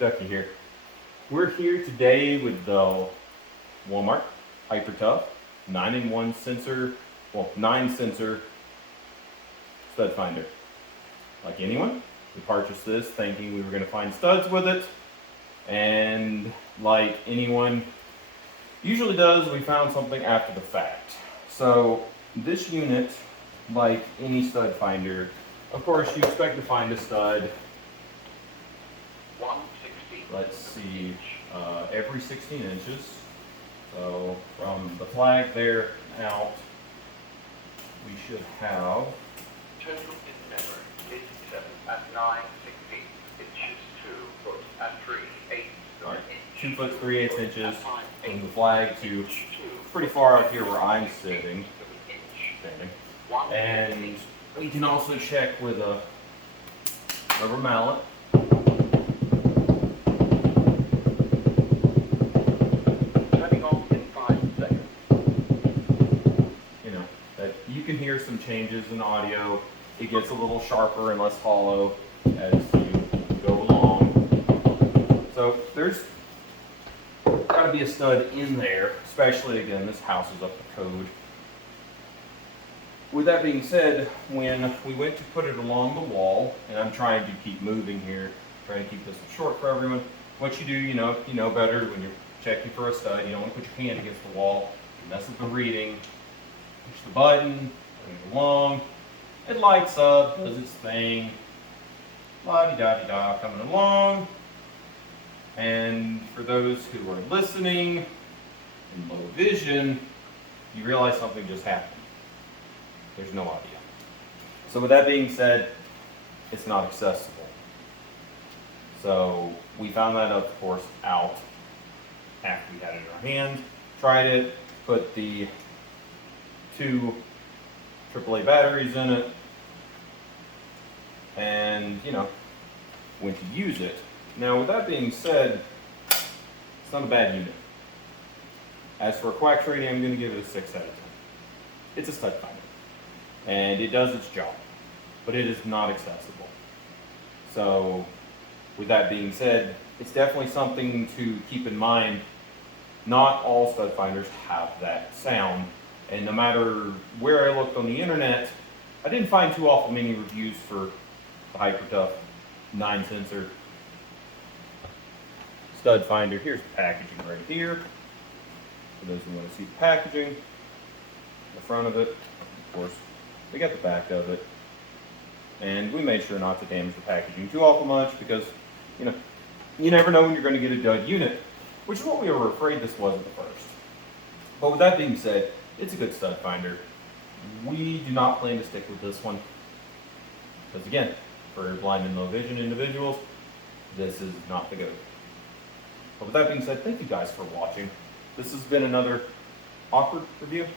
Ducky here. We're here today with the Walmart Hyper Tough 9-in-1 sensor, 9 sensor stud finder. Like anyone, we purchased this thinking we were going to find studs with it, and like anyone usually does, we found something after the fact. So this unit, like any stud finder, of course you expect to find a stud, let's see, every 16 inches. So from the flag there out, we should have Total in memory, 87 at 9, 16 inches, 2 foot and 3/8 right, inch. 2 foot 3/8 inches from the flag to pretty far out here where I'm standing. And we can also check with a rubber mallet. Turning off in 5 seconds. You know, that you can hear some changes in audio. It gets a little sharper and less hollow as you go along. So there's got to be a stud in there, especially again, this house is up to code. With that being said, when we went to put it along the wall, and I'm trying to keep moving here, trying to keep this short for everyone, what you do, you know better when you're checking for a stud, you don't want to put your hand against the wall, you mess with the reading, push the button, bring it along, it lights up, does its thing, la-di-da-di-da, coming along. And for those who are listening in low vision, you realize something just happened. There's no audio. So with that being said, it's not accessible. So we found that, of course, out after we had it in our hand, tried it, put the 2 AAA batteries in it, and, went to use it. Now, with that being said, it's not a bad unit. As for a Quacks rating, I'm going to give it a 6 out of 10. It's a stud finder, and it does its job, but it is not accessible. So, with that being said, it's definitely something to keep in mind. Not all stud finders have that sound, and no matter where I looked on the internet, I didn't find too awful many reviews for the Hyper Tough 9 sensor stud finder. Here's the packaging right here. For those who want to see the packaging, the front of it, of course, we got the back of it. And we made sure not to damage the packaging too awful much because, you never know when you're going to get a dud unit, which is what we were afraid this was at the first. But with that being said, it's a good stud finder. We do not plan to stick with this one because, again, for blind and low vision individuals, this is not the go. But with that being said, thank you guys for watching. This has been another awkward review.